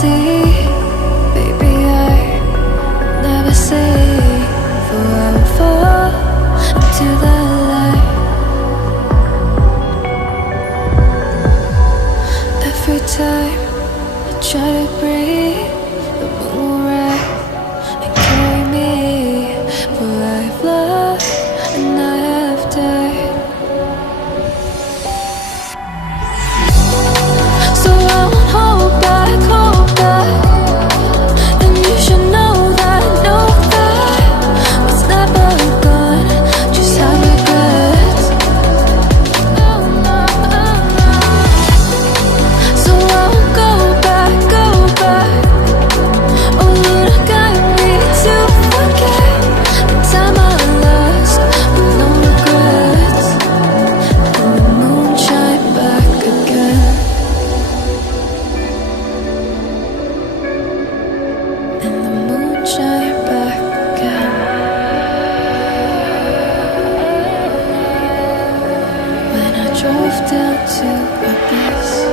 see, baby, I never say, for I will fall into the light. Every time I try to breathe, the moon will rise and carry me, for I have loved and I have died. So I won't hold back, and you should know that what's never gone just have regrets. So I won't go back. Oh, look at me to forget the time I lost with no regrets, and the moon shine back again. And the moon shine back again. When I drove down to Abyss.